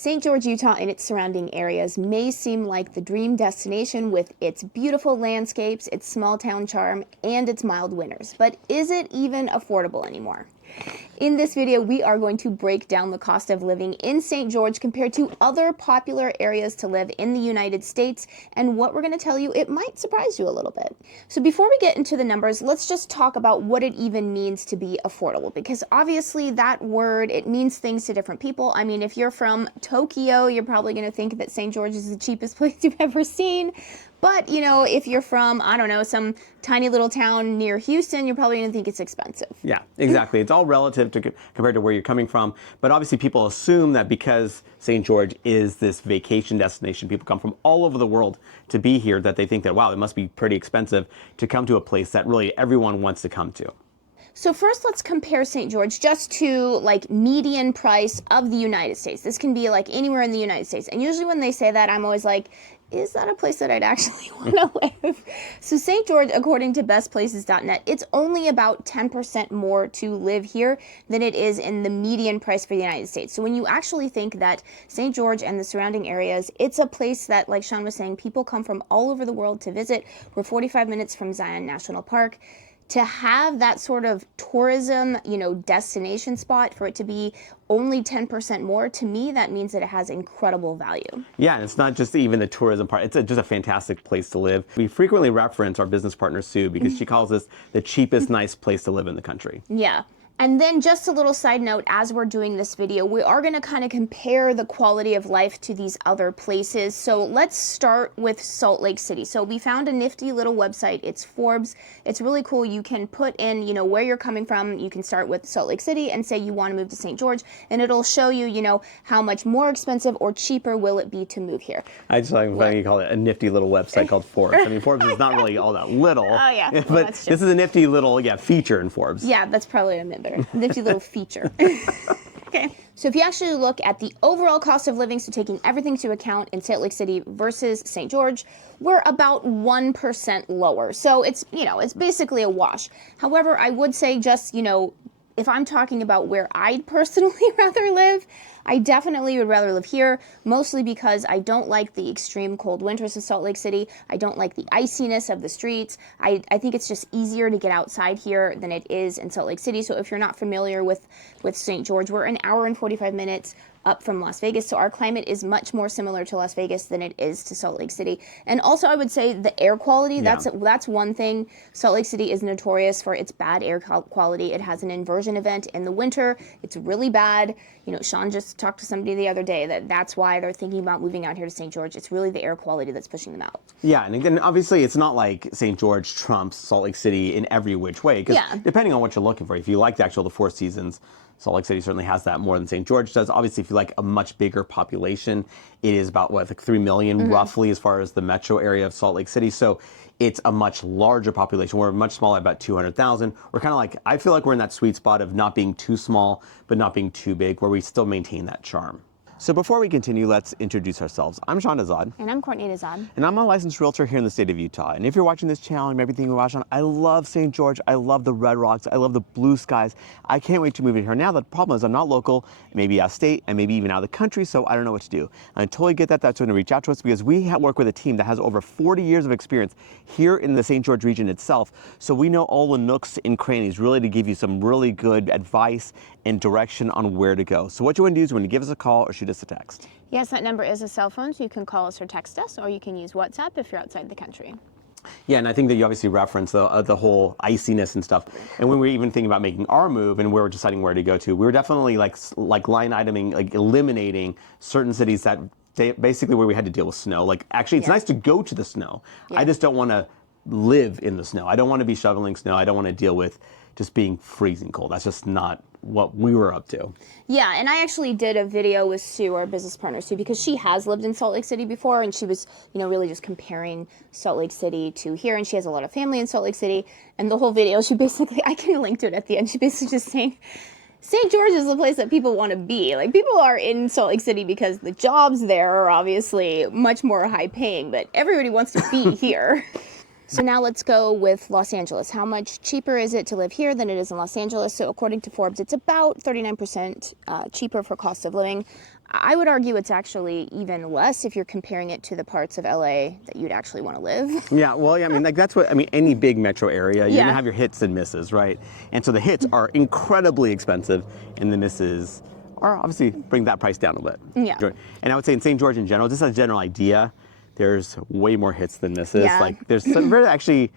St. George, Utah and its surrounding areas may seem like the dream destination with its beautiful landscapes, its small town charm, and its mild winters. But is it even affordable anymore? In this video, we are going to break down the cost of living in St. George compared to other popular areas to live in the United States, and what we're going to tell you, it might surprise you a little bit. So before we get into the numbers, let's just talk about what it even means to be affordable, because obviously that word, it means things to different people. I mean, if you're from Tokyo, you're probably going to think that St. George is the cheapest place you've ever seen. But, you know, if you're from, I don't know, some tiny little town near Houston, you're probably going to think it's expensive. Yeah, exactly. It's all relative to compared to where you're coming from. But obviously people assume that because St. George is this vacation destination, people come from all over the world to be here, that they think that, wow, it must be pretty expensive to come to a place that really everyone wants to come to. So first, let's compare St. George just to like median price of the United States. This can be like anywhere in the United States. And usually when they say that, I'm always like, is that a place that I'd actually want to live? So St. George, according to bestplaces.net, it's only about 10% more to live here than it is in the median price for the United States. So when you actually think that St. George and the surrounding areas, it's a place that, like Sean was saying, people come from all over the world to visit. We're 45 minutes from Zion National Park. To have that sort of tourism, you know, destination spot, for it to be only 10% more, to me, that means that it has incredible value. Yeah, and it's not just even the tourism part. It's just a fantastic place to live. We frequently reference our business partner, Sue, because she calls this the cheapest, nice place to live in the country. Yeah. And then just a little side note, as we're doing this video, we are going to kind of compare the quality of life to these other places. So let's start with Salt Lake City. So we found a nifty little website. It's Forbes. It's really cool. You can put in, you know, where you're coming from. You can start with Salt Lake City and say you want to move to St. George, and it'll show you, you know, how much more expensive or cheaper will it be to move here. I just like when you call it a nifty little website called Forbes. I mean, Forbes is not really all that little. Oh, yeah. Well, but this is a nifty little, feature in Forbes. Yeah, that's probably a bit better. Nifty little feature. Okay. So if you actually look at the overall cost of living, so taking everything into account in Salt Lake City versus St. George, we're about 1% lower. So it's, you know, it's basically a wash. However, I would say just, you know, if I'm talking about where I'd personally rather live, I definitely would rather live here, mostly because I don't like the extreme cold winters of Salt Lake City. I don't like the iciness of the streets. I think it's just easier to get outside here than it is in Salt Lake City. So if you're not familiar with St. George, we're an hour and 45 minutes up from Las Vegas, so our climate is much more similar to Las Vegas than it is to Salt Lake City. And also I would say the air quality, that's one thing. Salt Lake City is notorious for its bad air quality. It has an inversion event in the winter. It's really bad. You know, Sean just talked to somebody the other day that's why they're thinking about moving out here to St. George. It's really the air quality that's pushing them out. Yeah, and again, obviously it's not like St. George trumps Salt Lake City in every which way, because depending on what you're looking for, if you like the Four Seasons, Salt Lake City certainly has that more than St. George does. Obviously, if you like a much bigger population, it is about, what, like 3 million roughly as far as the metro area of Salt Lake City. So it's a much larger population. We're much smaller, about 200,000. We're kind of like, I feel like we're in that sweet spot of not being too small, but not being too big, where we still maintain that charm. So before we continue, let's introduce ourselves. I'm Sean Azad. And I'm Courtney Azad. And I'm a licensed realtor here in the state of Utah. And if you're watching this channel, you might be thinking, wow, Sean, I love St. George. I love the red rocks. I love the blue skies. I can't wait to move in here. Now, the problem is I'm not local, maybe out of state, and maybe even out of the country, so I don't know what to do. I totally get that. That's when to reach out to us, because we work with a team that has over 40 years of experience here in the St. George region itself. So we know all the nooks and crannies, really, to give you some really good advice and direction on where to go. So what you want to do is you want to give us a call or shoot us a text. Yes, that number is a cell phone, so you can call us or text us, or you can use WhatsApp if you're outside the country. Yeah, and I think that you obviously referenced the whole iciness and stuff. And when we were even thinking about making our move and we were deciding where to go to, we were definitely like line iteming, like eliminating certain cities that basically where we had to deal with snow. Like, actually, it's nice to go to the snow. I just don't want to live in the snow. I don't want to be shoveling snow. I don't want to deal with just being freezing cold. That's just not what we were up to. Yeah, and I actually did a video with Sue, our business partner, Sue, because she has lived in Salt Lake City before, and she was, you know, really just comparing Salt Lake City to here, and she has a lot of family in Salt Lake City, and the whole video, she basically, I can link to it at the end, she basically just saying, St. George is the place that people want to be. Like, people are in Salt Lake City because the jobs there are obviously much more high paying, but everybody wants to be here. So now let's go with Los Angeles. How much cheaper is it to live here than it is in Los Angeles? So according to Forbes, it's about 39% cheaper for cost of living. I would argue it's actually even less if you're comparing it to the parts of LA that you'd actually want to live. Yeah, well, yeah, I mean, like that's what, I mean, any big metro area, you're gonna have your hits and misses, right? And so the hits are incredibly expensive and the misses are obviously bring that price down a bit. Yeah. And I would say in St. George in general, just as a general idea, there's way more hits than misses. Yeah. Like there's some very actually,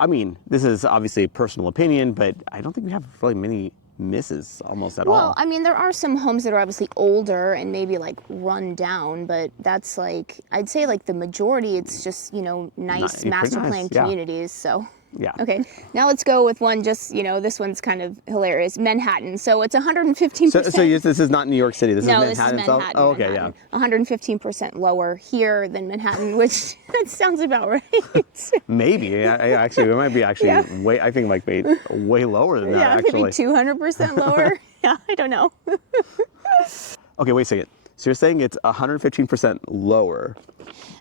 I mean, this is obviously a personal opinion, but I don't think we have really many misses almost at all. Well, I mean, there are some homes that are obviously older and maybe like run down, but that's like, I'd say like the majority, it's just, you know, nice master plan communities. So. Yeah. Okay. Now let's go with one just, you know, this one's kind of hilarious. Manhattan. So it's 115%. So this is not New York City. This is Manhattan. This is Manhattan. Oh, okay, Manhattan. 115% lower here than Manhattan, which that sounds about right. Maybe. I actually, it might be actually way, I think like way lower than that, actually. Maybe 200% lower. Yeah, I don't know. Okay, wait a second. So you're saying it's 115% lower.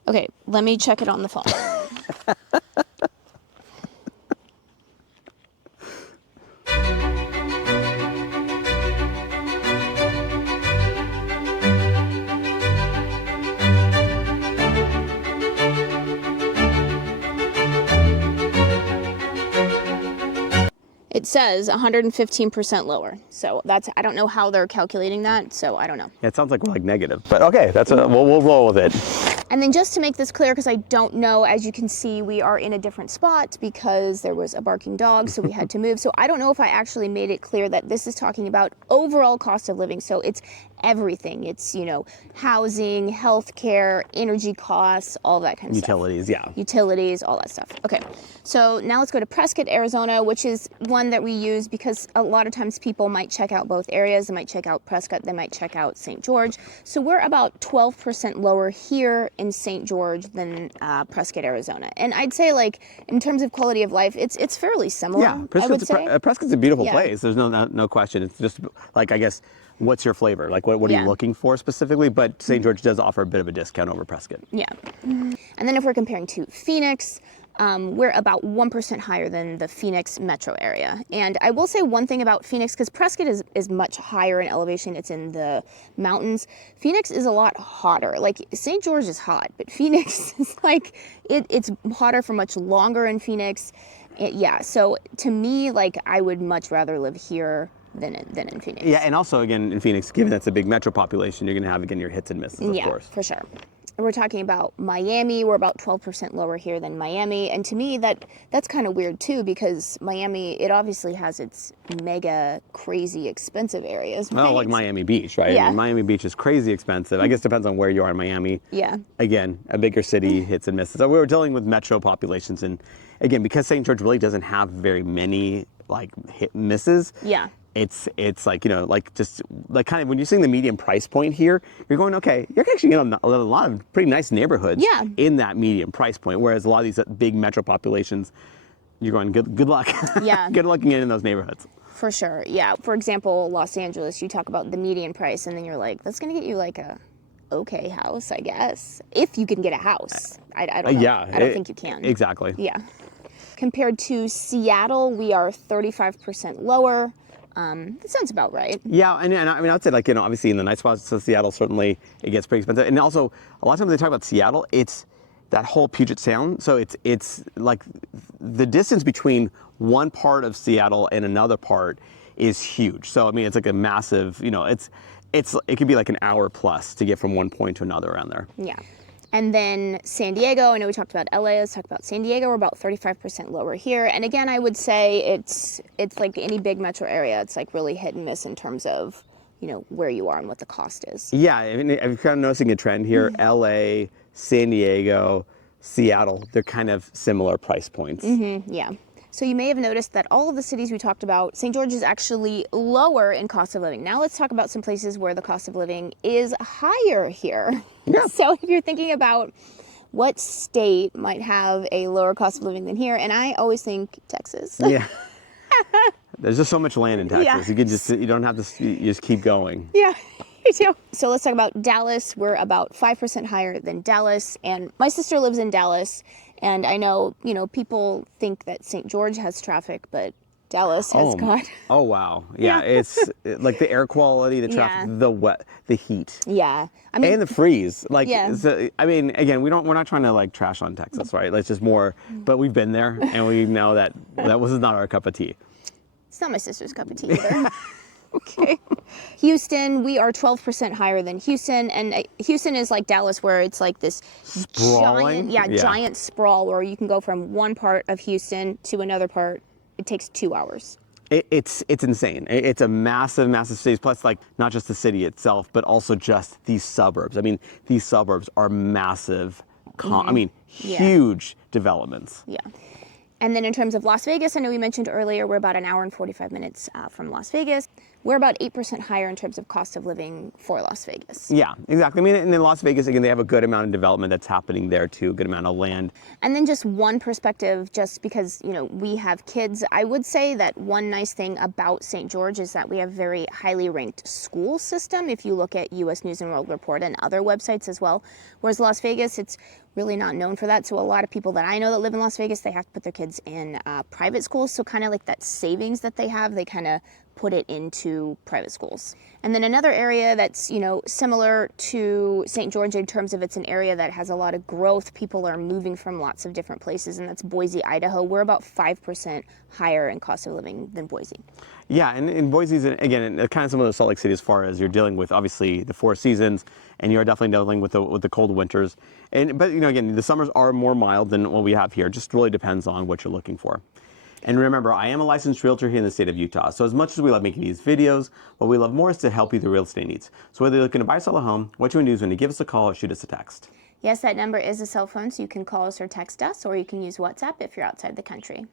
Okay, let me check it on the phone. It says 115% lower. So that's, I don't know how they're calculating that, so I don't know. Yeah, it sounds like we're like negative, but okay, that's we'll roll with it. And then just to make this clear, because I don't know, as you can see, we are in a different spot because there was a barking dog, so we had to move. So I don't know if I actually made it clear that this is talking about overall cost of living. So it's everything. It's, you know, housing, healthcare, energy costs, all that kind of Utilities, stuff. Utilities, all that stuff. Okay, so now let's go to Prescott, Arizona, which is one that we use because a lot of times people might check out both areas. They might check out Prescott, they might check out St. George. So we're about 12% lower here in St. George than Prescott, Arizona. And I'd say, like, in terms of quality of life, it's fairly similar. Yeah, Prescott's a beautiful place. There's no question. It's just like, I guess, what's your flavor? Like, what are you looking for specifically? But St. George does offer a bit of a discount over Prescott. Yeah. And then if we're comparing to Phoenix, we're about 1% higher than the Phoenix metro area. And I will say one thing about Phoenix, because Prescott is much higher in elevation. It's in the mountains. Phoenix is a lot hotter. Like, St. George is hot, but Phoenix is like, it's hotter for much longer in Phoenix. So to me, like, I would much rather live here than in Phoenix. Yeah, and also, again, in Phoenix, given that's a big metro population, you're going to have, again, your hits and misses, of course. Yeah, for sure. We're talking about Miami. We're about 12% lower here than Miami. And to me, that's kind of weird, too, because Miami, it obviously has its mega crazy expensive areas. Well, like Miami Beach, right? Yeah. I mean, Miami Beach is crazy expensive. I guess it depends on where you are in Miami. Yeah. Again, a bigger city, hits and misses. So we were dealing with metro populations. And again, because St. George really doesn't have very many, like, hit misses. Yeah. It's like, you know, like just like kind of when you're seeing the median price point here, you're going, okay, you're actually getting a lot of pretty nice neighborhoods in that median price point. Whereas a lot of these big metro populations, you're going, good luck. Yeah. Good luck getting in those neighborhoods. For sure. Yeah. For example, Los Angeles, you talk about the median price and then you're like, that's going to get you like a okay house, I guess. If you can get a house. I don't know. Yeah. I don't think you can. Exactly. Yeah. Compared to Seattle, we are 35% lower. That sounds about right. Yeah, and I mean, I would say, like, you know, obviously in the nice spots of Seattle, certainly it gets pretty expensive. And also, a lot of times they talk about Seattle, it's that whole Puget Sound. So it's like the distance between one part of Seattle and another part is huge. So, I mean, it's like a massive, you know, it could be like an hour plus to get from one point to another around there. Yeah. And then San Diego, I know we talked about LA, let's talk about San Diego, we're about 35% lower here. And again, I would say it's like any big metro area, it's like really hit and miss in terms of, you know, where you are and what the cost is. Yeah, I mean, I'm kind of noticing a trend here. LA, San Diego, Seattle, they're kind of similar price points. Yeah. So you may have noticed that all of the cities we talked about, St. George is actually lower in cost of living. Now let's talk about some places where the cost of living is higher here. Yeah. So if you're thinking about what state might have a lower cost of living than here, and I always think Texas. Yeah. There's just so much land in Texas. Yeah. You don't have to, you just keep going. Yeah. Me too. So let's talk about Dallas. We're about 5% higher than Dallas. And my sister lives in Dallas. And I know, people think that St. George has traffic, but Dallas has got. Oh wow, yeah. It's like the air quality, the traffic, the wet, the heat. Yeah, and the freeze. Like, yeah. I mean, again, we're not trying to like trash on Texas, right? It's just more, but we've been there and we know that was not our cup of tea. It's not my sister's cup of tea either. Okay. Houston, we are 12% higher than Houston, and Houston is like Dallas, where it's like this sprawling, giant sprawl, where you can go from one part of Houston to another part. It takes 2 hours. It's insane. It's a massive city. Plus, like, not just the city itself, but also just these suburbs. I mean, these suburbs are massive. I mean, huge developments. Yeah. And then in terms of Las Vegas, I know we mentioned earlier, we're about an hour and 45 minutes from Las Vegas. We're about 8% higher in terms of cost of living for Las Vegas. Yeah, exactly. I mean, and in Las Vegas, again, they have a good amount of development that's happening there too, a good amount of land. And then just one perspective, just because, we have kids, I would say that one nice thing about St. George is that we have a very highly ranked school system, if you look at U.S. News & World Report and other websites as well. Whereas Las Vegas, it's really not known for that. So a lot of people that I know that live in Las Vegas, they have to put their kids in private schools. So kind of like that savings that they have, they kind of put it into private schools. And then another area that's, similar to St. George in terms of it's an area that has a lot of growth. People are moving from lots of different places, and that's Boise, Idaho. We're about 5% higher in cost of living than Boise. Yeah, and in Boise, again, kind of similar to Salt Lake City as far as you're dealing with, obviously, the 4 seasons, and you're definitely dealing with the cold winters. But again, the summers are more mild than what we have here. It just really depends on what you're looking for. And remember, I am a licensed realtor here in the state of Utah. So as much as we love making these videos, what we love more is to help you with your real estate needs. So whether you're looking to buy or sell a home, what you want to do is when you give us a call or shoot us a text. Yes, that number is a cell phone, so you can call us or text us, or you can use WhatsApp if you're outside the country.